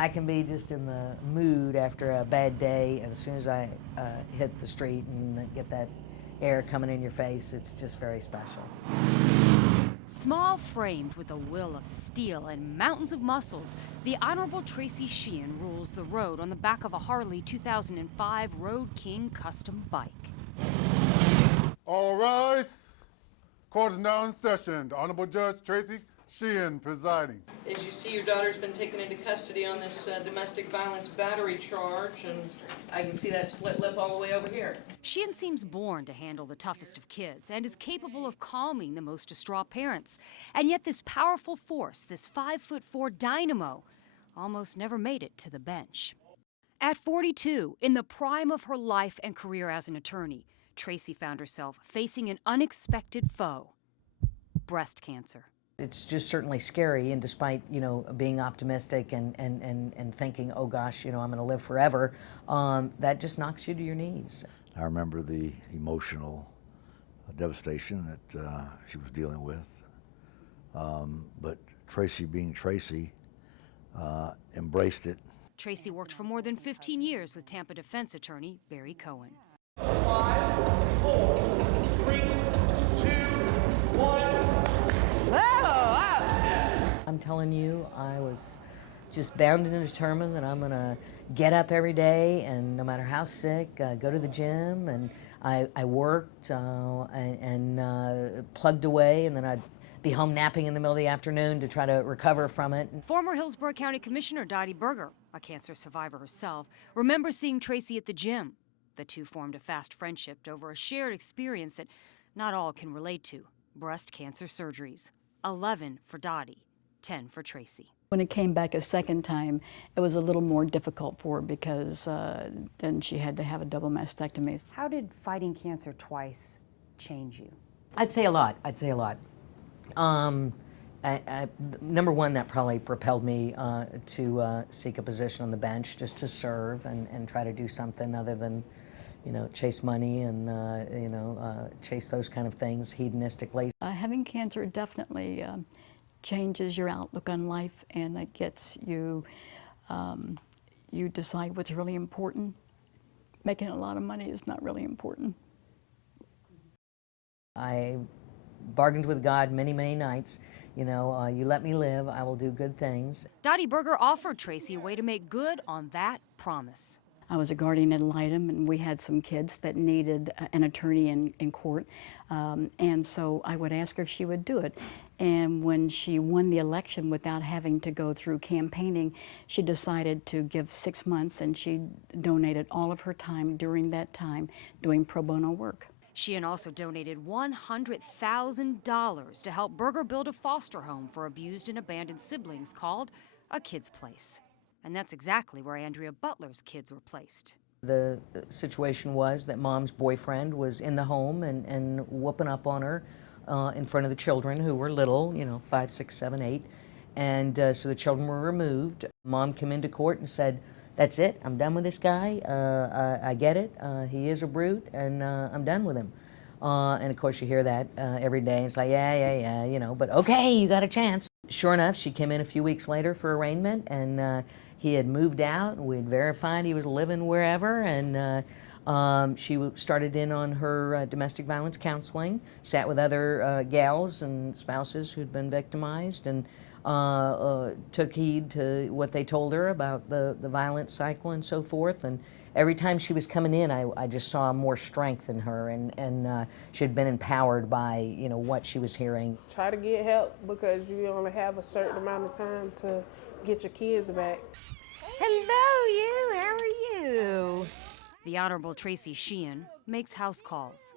I can be just in the mood after a bad day, and as soon as I hit the street and get that air coming in your face, it's just very special. Small framed with a will of steel and mountains of muscles, the Honorable Tracy Sheehan rules the road on the back of a Harley 2005 Road King custom bike. All rise. Court is now in session. The Honorable Judge Tracy Sheehan presiding. As you see, your daughter's been taken into custody on this domestic violence battery charge, and I can see that split lip all the way over here. Sheehan seems born to handle the toughest of kids and is capable of calming the most distraught parents. And yet this powerful force, this 5'4" dynamo, almost never made it to the bench. At 42, in the prime of her life and career as an attorney, Tracy found herself facing an unexpected foe: breast cancer. It's just certainly scary, and despite, being optimistic and thinking, oh gosh, I'm going to live forever, that just knocks you to your knees. I remember the emotional devastation that she was dealing with, but Tracy, being Tracy, embraced it. Tracy worked for more than 15 years with Tampa defense attorney Barry Cohen. 5, 4, 3, 2, 1. I'm telling you, I was just bound and determined that I'm going to get up every day, and no matter how sick, go to the gym, and I worked and plugged away, and then I'd be home napping in the middle of the afternoon to try to recover from it. Former Hillsborough County Commissioner Dottie Berger, a cancer survivor herself, remembers seeing Tracy at the gym. The two formed a fast friendship over a shared experience that not all can relate to: breast cancer surgeries. 11 for Dottie, 10 for Tracy. When it came back a second time, it was a little more difficult for her because then she had to have a double mastectomy. How did fighting cancer twice change you? I'd say a lot. Number one, that probably propelled me to seek a position on the bench, just to serve and try to do something other than, chase money and, chase those kind of things hedonistically. Having cancer definitely changes your outlook on life, and it gets you, you decide what's really important. Making a lot of money is not really important. I bargained with God many, many nights. You let me live, I will do good things. Dottie Berger offered Tracy a way to make good on that promise. I was a guardian ad litem, and we had some kids that needed an attorney in court, and so I would ask her if she would do it. And when she won the election without having to go through campaigning, she decided to give 6 months, and she donated all of her time during that time doing pro bono work. Sheehan also donated $100,000 to help Berger build a foster home for abused and abandoned siblings called A Kid's Place. And that's exactly where Andrea Butler's kids were placed. The situation was that Mom's boyfriend was in the home and whooping up on her in front of the children, who were little, 5, 6, 7, 8. And so the children were removed. Mom came into court and said, "That's it, I'm done with this guy. I get it, he is a brute, and I'm done with him." And of course you hear that every day. It's like, yeah, but okay, you got a chance. Sure enough, she came in a few weeks later for arraignment, and he had moved out. We'd verified he was living wherever, and she started in on her domestic violence counseling, sat with other gals and spouses who'd been victimized, and took heed to what they told her about the violent cycle and so forth. And every time she was coming in, I just saw more strength in her, and she had been empowered by what she was hearing. Try to get help, because you only have a certain amount of time to get your kids back. Hello, you. How are you? The Honorable Tracy Sheehan makes house calls.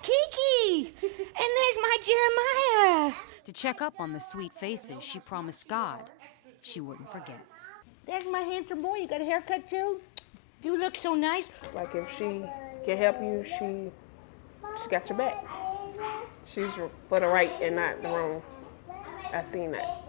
Kiki! And there's my Jeremiah! To check up on the sweet faces she promised God she wouldn't forget. There's my handsome boy. You got a haircut too? You look so nice. Like, if she can help you, she got your back. She's for the right and not the wrong. I seen that.